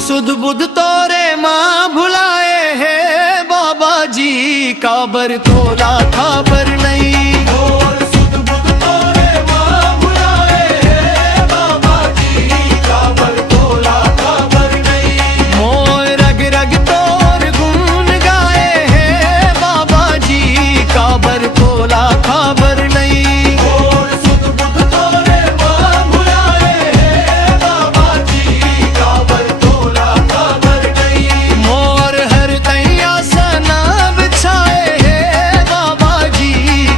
सुध बुध तोरे माँ भुलाए है बाबा जी, काबर तोला खबर नहीं। और सुध बुध तोरे माँ भुलाए है बाबा जी, काबर तोला खबर नहीं। मोय रग रग तोर गुण गाए है बाबा जी, काबर तोला खबर नहीं। और सुध बुध तोरे माँ भुलाए है बाबा जी, काबर तोला खबर नहीं। मोर हर दैया सना बिछाए है बाबा जी,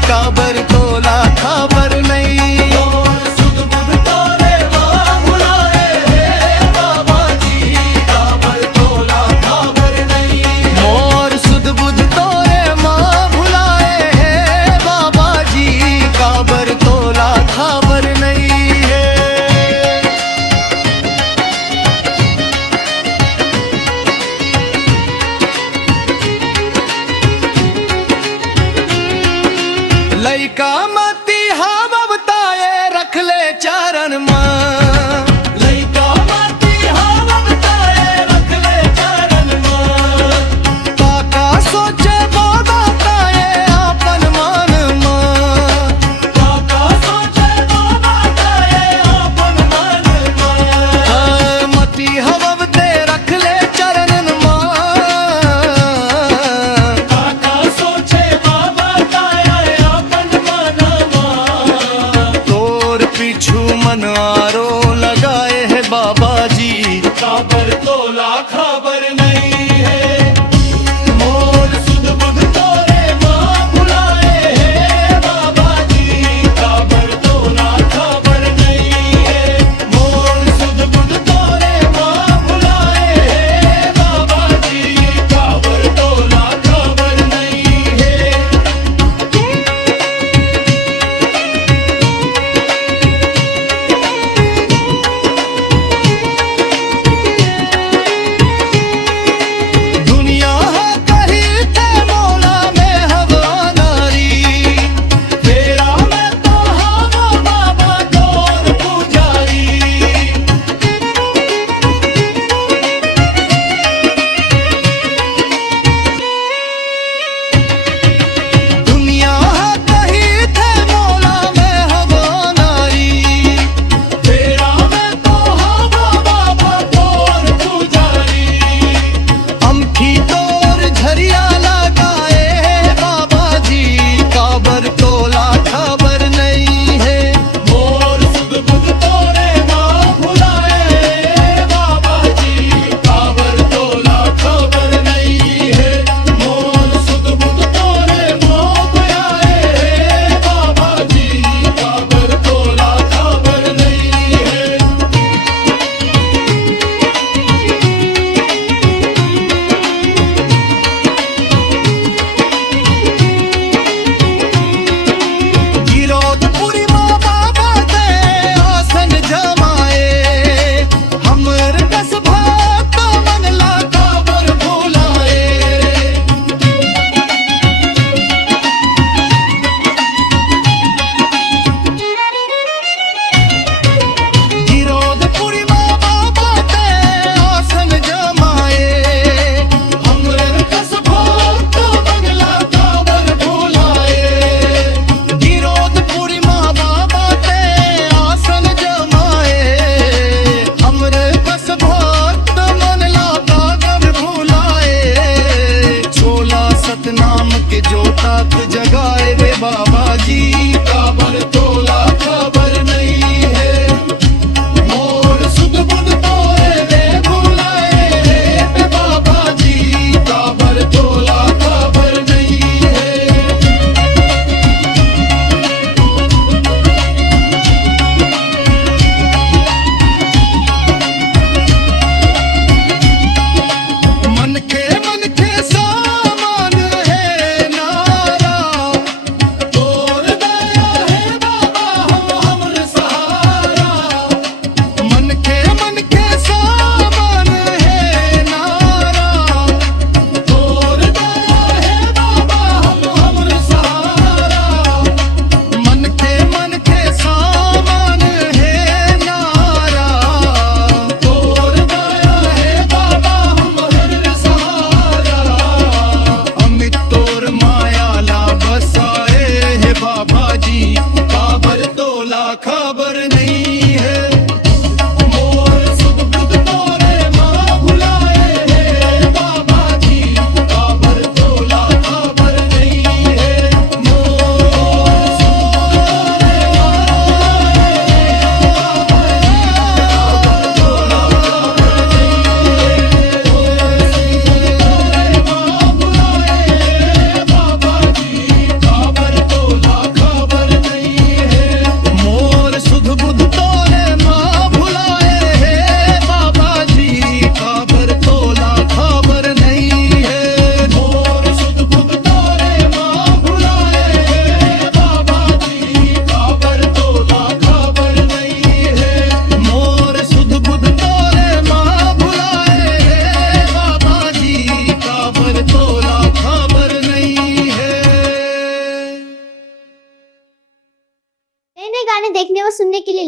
काबर तोला खबर नहीं। और सुध बुध तोरे माँ भुलाए है बाबा जी, काबर तोला खबर नहीं। मोर सुध बुध तोरे माँ भुलाए है बाबा जी, काबर तोला खबर नहीं है। लइका मती हम बताए रख ले चरण मां। लइका मती हम बताए रख ले चरण मां। काका सोचे वो बताए आपन मन मां। काका सोचे वो बताए आपन मन मां। मती हम दे रख ले चरण मां। काका सोचे वो बताए आपन मन मां। तोर पीछू मन आरो लगाए है बाबा जी, काबर तोला खबर नहीं है। मोर सुध बुध तोरे माँ भुलाए है बाबा जी, काबर तोला खबर नहीं है। मोर सुध बुध तोरे माँ भुलाए है बाबा जी, काबर तोला खबर नहीं है।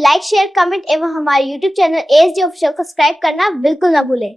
लाइक शेयर कमेंट एवं हमारे YouTube चैनल ASD ऑफिशियल को सब्सक्राइब करना बिल्कुल ना भूलें।